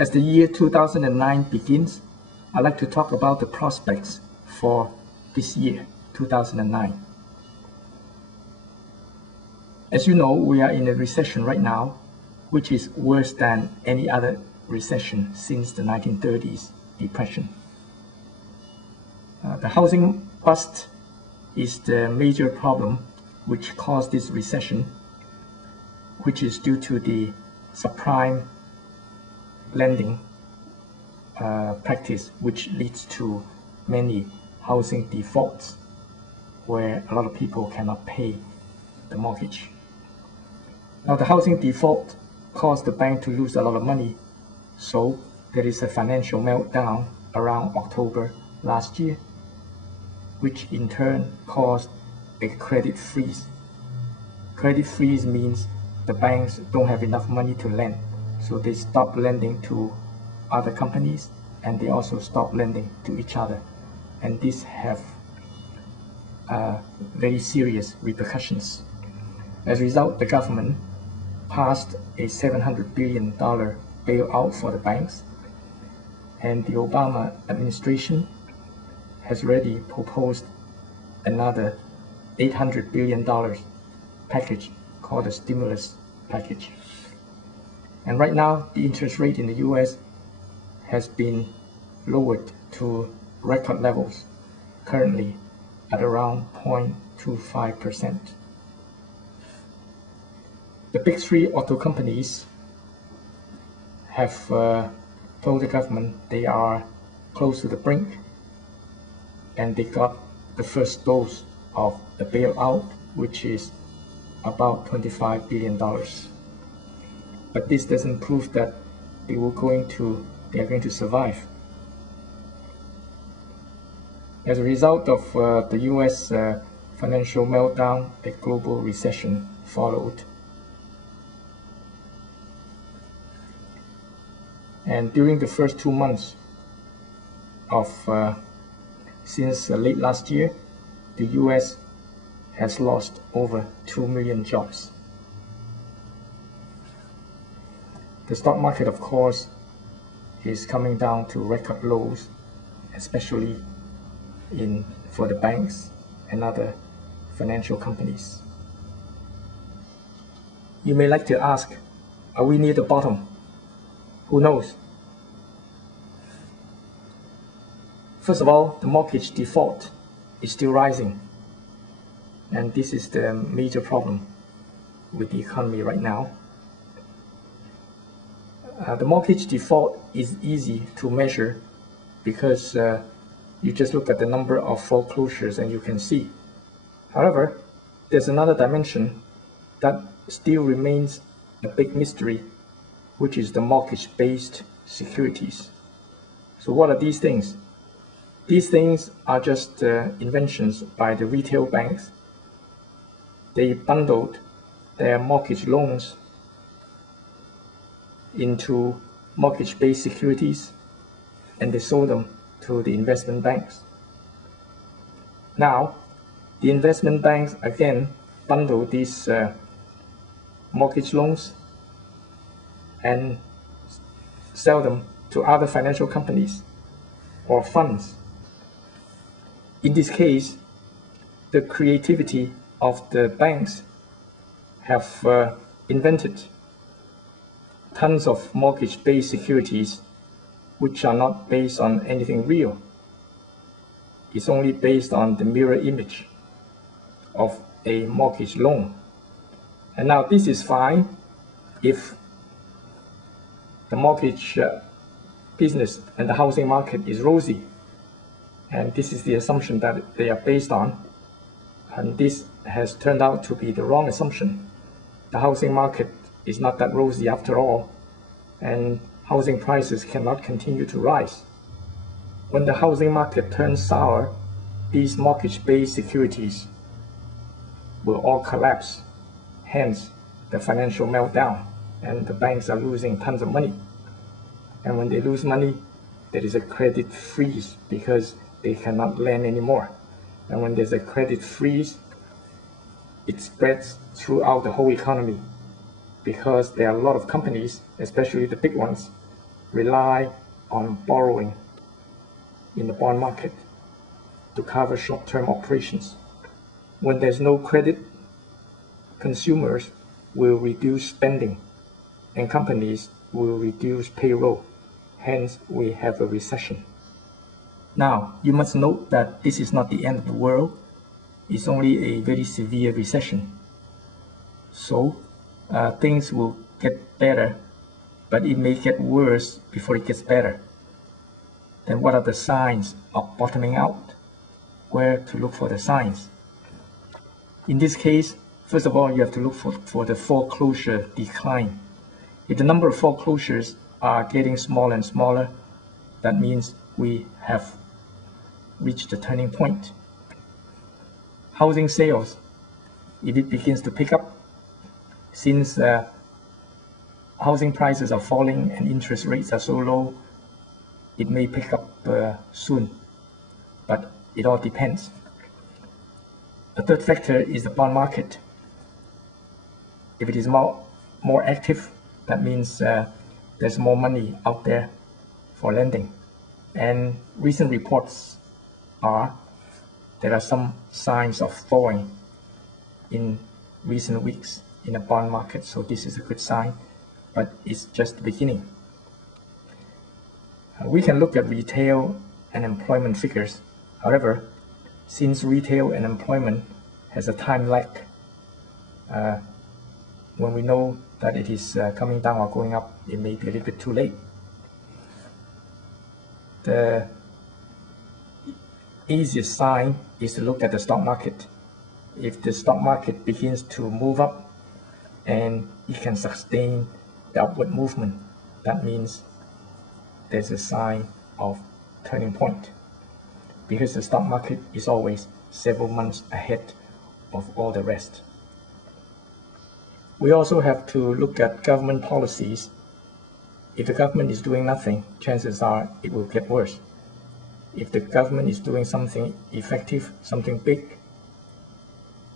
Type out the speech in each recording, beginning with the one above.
As the year 2009 begins, I'd like to talk about the prospects for this year, 2009. As you know, we are in a recession right now, which is worse than any other recession since the 1930s depression. The housing bust is the major problem which caused this recession, which is due to the subprime lending practice, which leads to many housing defaults where a lot of people cannot pay the mortgage. Now, the housing default caused the bank to lose a lot of money, so there is a financial meltdown around October last year, which in turn caused a credit freeze. Credit freeze means the banks don't have enough money to lend, so they stop lending to other companies and they also stop lending to each other, and this have very serious repercussions. As a result, the government passed a $700 billion bailout for the banks, and the Obama administration has already proposed another $800 billion package called the stimulus package. And right now, the interest rate in the US has been lowered to record levels, currently at around 0.25%. The big three auto companies have told the government they are close to the brink, and they got the first dose of the bailout, which is about $25 billion. But this doesn't prove that they are going to survive. As a result of the US financial meltdown, a global recession followed. And during the first 2 months of since late last year, the US has lost over 2 million jobs. The stock market, of course, is coming down to record lows, especially for the banks and other financial companies. You may like to ask, are we near the bottom? Who knows? First of all, the mortgage default is still rising, and this is the major problem with the economy right now. The mortgage default is easy to measure because you just look at the number of foreclosures and you can see. However, there's another dimension that still remains a big mystery, which is the mortgage-based securities. So what are these things? These things are just inventions by the retail banks. They bundled their mortgage loans into mortgage-based securities, and they sold them to the investment banks. Now, the investment banks again bundle these mortgage loans and sell them to other financial companies or funds. In this case, the creativity of the banks have invented tons of mortgage-based securities which are not based on anything real. It's only based on the mirror image of a mortgage loan. And now this is fine if the mortgage business and the housing market is rosy. And this is the assumption that they are based on. And this has turned out to be the wrong assumption. The housing market is not that rosy after all, and housing prices cannot continue to rise. When the housing market turns sour, these mortgage-based securities will all collapse, hence the financial meltdown, and the banks are losing tons of money. And when they lose money, there is a credit freeze because they cannot lend anymore. And when there's a credit freeze, it spreads throughout the whole economy because there are a lot of companies, especially the big ones, rely on borrowing in the bond market to cover short-term operations. When there's no credit, consumers will reduce spending and companies will reduce payroll. Hence, we have a recession. Now, you must note that this is not the end of the world. It's only a very severe recession. So, things will get better, but it may get worse before it gets better. Then what are the signs of bottoming out? Where to look for the signs? In this case, first of all, you have to look for the foreclosure decline. If the number of foreclosures are getting smaller and smaller, that means we have reached the turning point. Housing sales, if it begins to pick up, since housing prices are falling and interest rates are so low, it may pick up soon, but it all depends. A third factor is the bond market. If it is more active, that means there's more money out there for lending. And recent reports are there are some signs of thawing in recent weeks in the bond market, so this is a good sign, but it's just the beginning. We can look at retail and employment figures. However, since retail and employment has a time lag, when we know that it is coming down or going up, it may be a little bit too late. The easiest sign is to look at the stock market. If the stock market begins to move up and it can sustain the upward movement, that means there's a sign of turning point, because the stock market is always several months ahead of all the rest. We also have to look at government policies. If the government is doing nothing, chances are it will get worse. If the government is doing something effective, something big,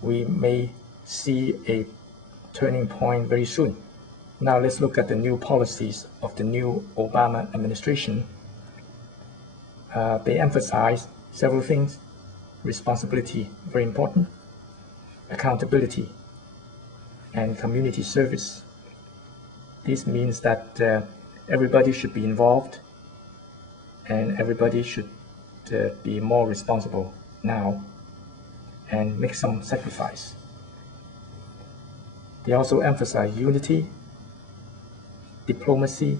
we may see a turning point very soon. Now let's look at the new policies of the new Obama administration. They emphasize several things. Responsibility, very important. Accountability and community service. This means that everybody should be involved and everybody should be more responsible now and make some sacrifice. They also emphasize unity, diplomacy,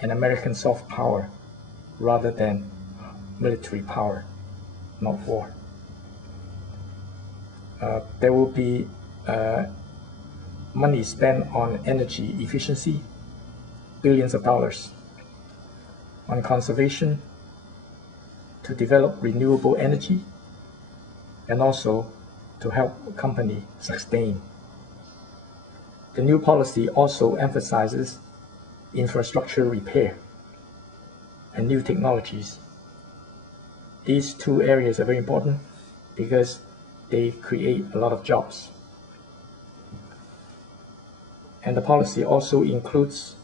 and American soft power rather than military power, not war. There will be money spent on energy efficiency, billions of dollars, on conservation, to develop renewable energy, and also to help a company sustain. The new policy also emphasizes infrastructure repair and new technologies. These two areas are very important because they create a lot of jobs. And the policy also includes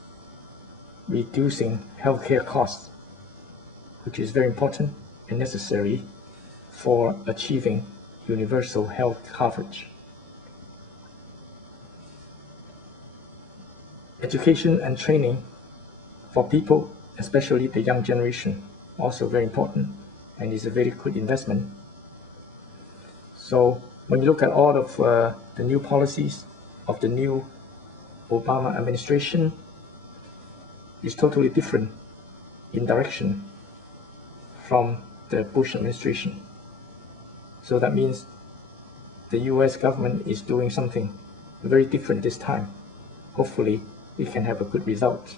reducing healthcare costs, which is very important and necessary for achieving universal health coverage. Education and training for people, especially the young generation, also very important and is a very good investment. So when you look at all of the new policies of the new Obama administration, it's totally different in direction from the Bush administration. So that means the US government is doing something very different this time. Hopefully, we can have a good result.